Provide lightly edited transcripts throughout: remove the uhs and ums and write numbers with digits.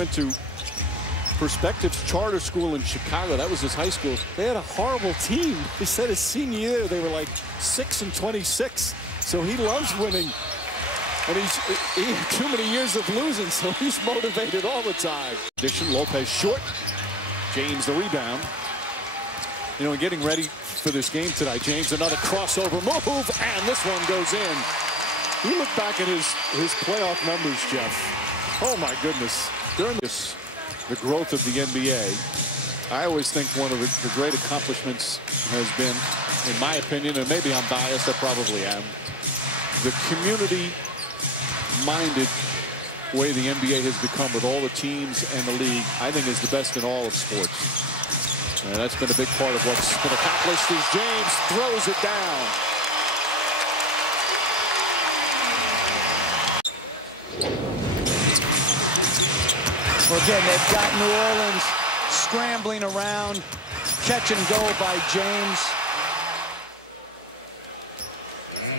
Went to Perspectives Charter School in Chicago. That was his high school. They had a horrible team. He said his senior year they were like 6-26. So he loves winning. And he had too many years of losing, so he's motivated all the time. Addition, Lopez short. James the rebound. You know, getting ready for this game tonight, James, another crossover move, and this one goes in. You look back at his playoff numbers, Jeff. Oh, my goodness. During the growth of the NBA, I always think one of the great accomplishments has been, in my opinion, and maybe I'm biased, I probably am, the community-minded way the NBA has become with all the teams and the league, I think is the best in all of sports. And that's been a big part of what's been accomplished as James throws it down. Well, again, they've got New Orleans scrambling around. Catch and go by James.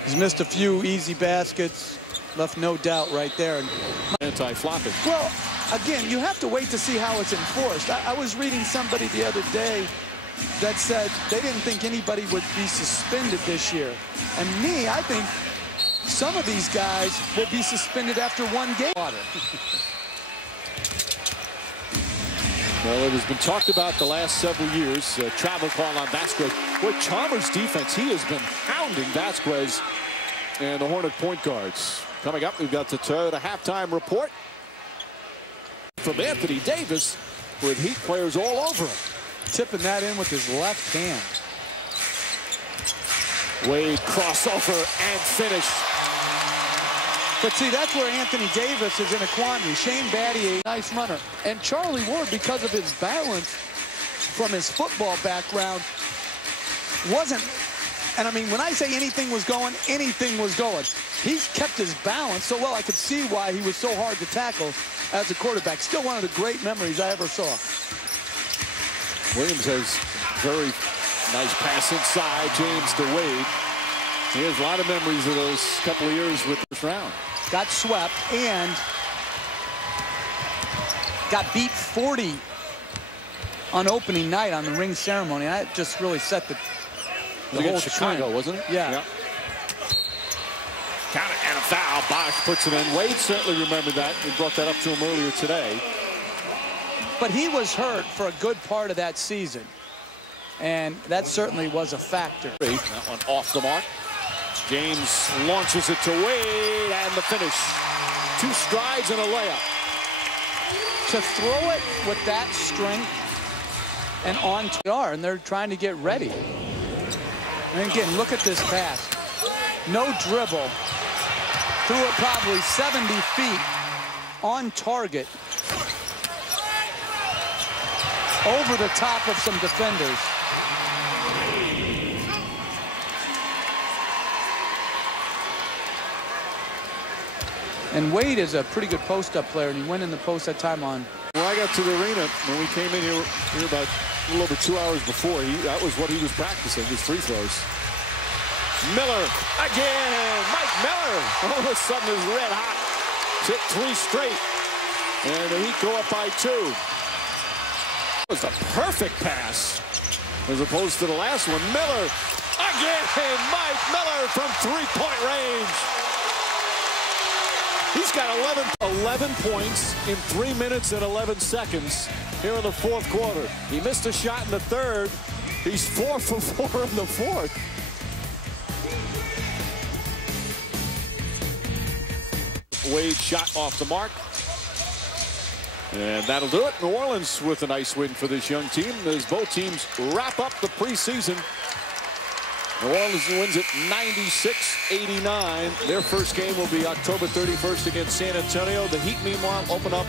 He's missed a few easy baskets. Left no doubt right there. And anti-flopping. Well, again, you have to wait to see how it's enforced. I was reading somebody the other day that said they didn't think anybody would be suspended this year. And me, I think some of these guys will be suspended after one game. Well, it has been talked about the last several years. Travel call on Vasquez. With Chalmers' defense, he has been hounding Vasquez and the Hornet point guards. Coming up, we've got the Toyota halftime report from Anthony Davis with Heat players all over him. Tipping that in with his left hand. Wade crossover and finish. But see, that's where Anthony Davis is in a quandary. Shane Battier, nice runner. And Charlie Ward, because of his balance from his football background, wasn't. And I mean, when I say anything was going, anything was going. He's kept his balance so well. I could see why he was so hard to tackle as a quarterback. Still one of the great memories I ever saw. Williams has very nice pass inside. James to Wade. He has a lot of memories of those couple of years with this round. Got swept and got beat 40 on opening night on the ring ceremony. That just really set the whole Chicago trend. Wasn't it? Yeah. Count it and a foul. Bosch puts it in. Wade certainly remembered that. We brought that up to him earlier today. But he was hurt for a good part of that season. And that certainly was a factor. That one off the mark. James launches it to Wade and the finish. 2 strides and a layup. To throw it with that strength and on TR, and they're trying to get ready. And again, look at this pass. No dribble. Threw it probably 70 feet on target. Over the top of some defenders. And Wade is a pretty good post-up player, and he went in the post that time on. When I got to the arena, when we came in here about a little over 2 hours before, that was what he was practicing, his free throws. Miller again. Mike Miller all of a sudden is red hot. Hit 3 straight. And the Heat go up by 2. It was a perfect pass as opposed to the last one. Miller again. Mike Miller from 3-point range. He's got 11 points in 3 minutes and 11 seconds here in the 4th quarter. He missed a shot in the 3rd. He's 4 for 4 in the 4th. Wade shot off the mark. And that'll do it. New Orleans with a nice win for this young team as both teams wrap up the preseason. New Orleans wins it 96-89. Their first game will be October 31st against San Antonio. The Heat, meanwhile, open up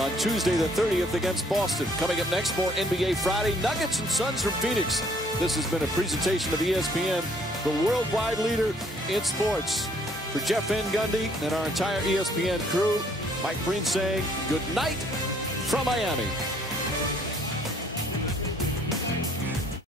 on Tuesday the 30th against Boston. Coming up next, more NBA Friday. Nuggets and Suns from Phoenix. This has been a presentation of ESPN, the worldwide leader in sports. For Jeff Van Gundy and our entire ESPN crew, Mike Breen saying good night from Miami.